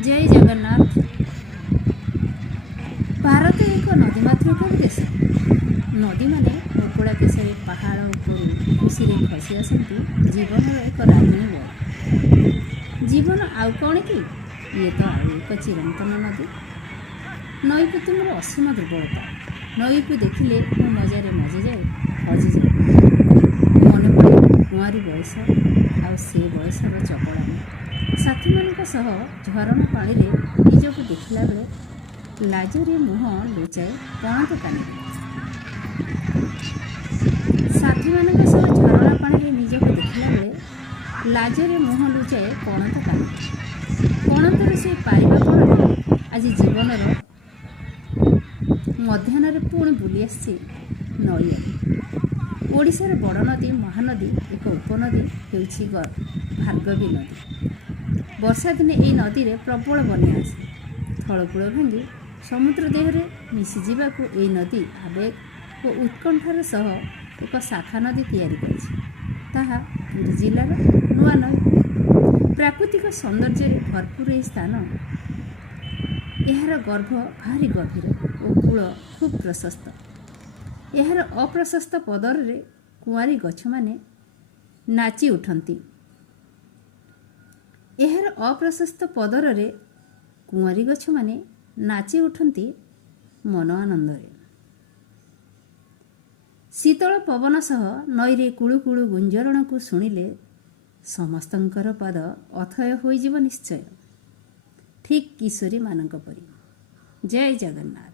जय जगन्नाथ। भारत एक नदीमातृक देश। नदी माने मोकड़ा केशरे पहाड़ उपरू खुशी खसी आसती जीवन एक रागिणी बल। जीवन आउ कौन कि ये तो आउ एक चिरंतन नदी। नई प्रति मोर असीम दुर्बलता। नई को देखिले मो मजारे मजिजाए हजिजाए। मन पड़े कुआरी बयस आ से बयसर चपलामी साथी मान झरणा पानी निजक देखला बेले लाजरे मुह लुचाए पणत कानी। साथी मान झरणा पानी निजक देखला बेले लाजरे मुह लुचाए पणत कानी। पणतर से पारिबा फल आज जीवनर मध्याह्न पुणी बुली आसी नई। ओडिशार बड़ नदी महानदी एक उपनदी हेउछि भार्गवी नदी। वर्षा दिने यही नदी रे प्रबल बन्या आसे। थलकूल भांगी समुद्र देहरे मिशिजा यही नदी आवेग और उत्कंठार सह एक शाखा नदी तैयारी करिछि। ताहा पुरी जिलार नुआ नई। प्राकृतिक सौंदर्य भरपूर यह स्थान। यार गर्भ भारी गभीर और कूल खूब प्रशस्त। यार अप्रशस्त पदर रे कुआरी गछ माने नाची उठंती। यार अप्रशस्त पदर रे कुआरी गछ माने नाची उठंती मन आनंदरे। शीतल पवन सह नईरे कुळु कुळु गुंजरण को शुणिले समस्तंकर पाद अथय होइजिव निश्चय। ठीक किशोरी मानक परी। जय जगन्नाथ।